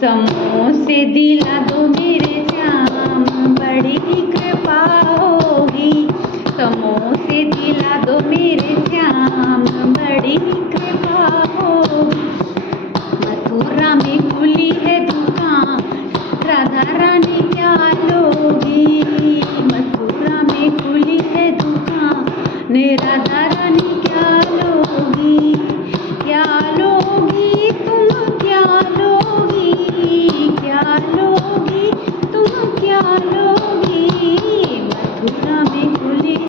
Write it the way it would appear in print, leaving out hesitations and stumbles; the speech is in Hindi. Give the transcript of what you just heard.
समोसे दिला दो मेरे श्याम, बड़ी कृपा होगी। समोसे दिला दो मेरे श्याम, बड़ी कृपा होगी। मथुरा में खुली है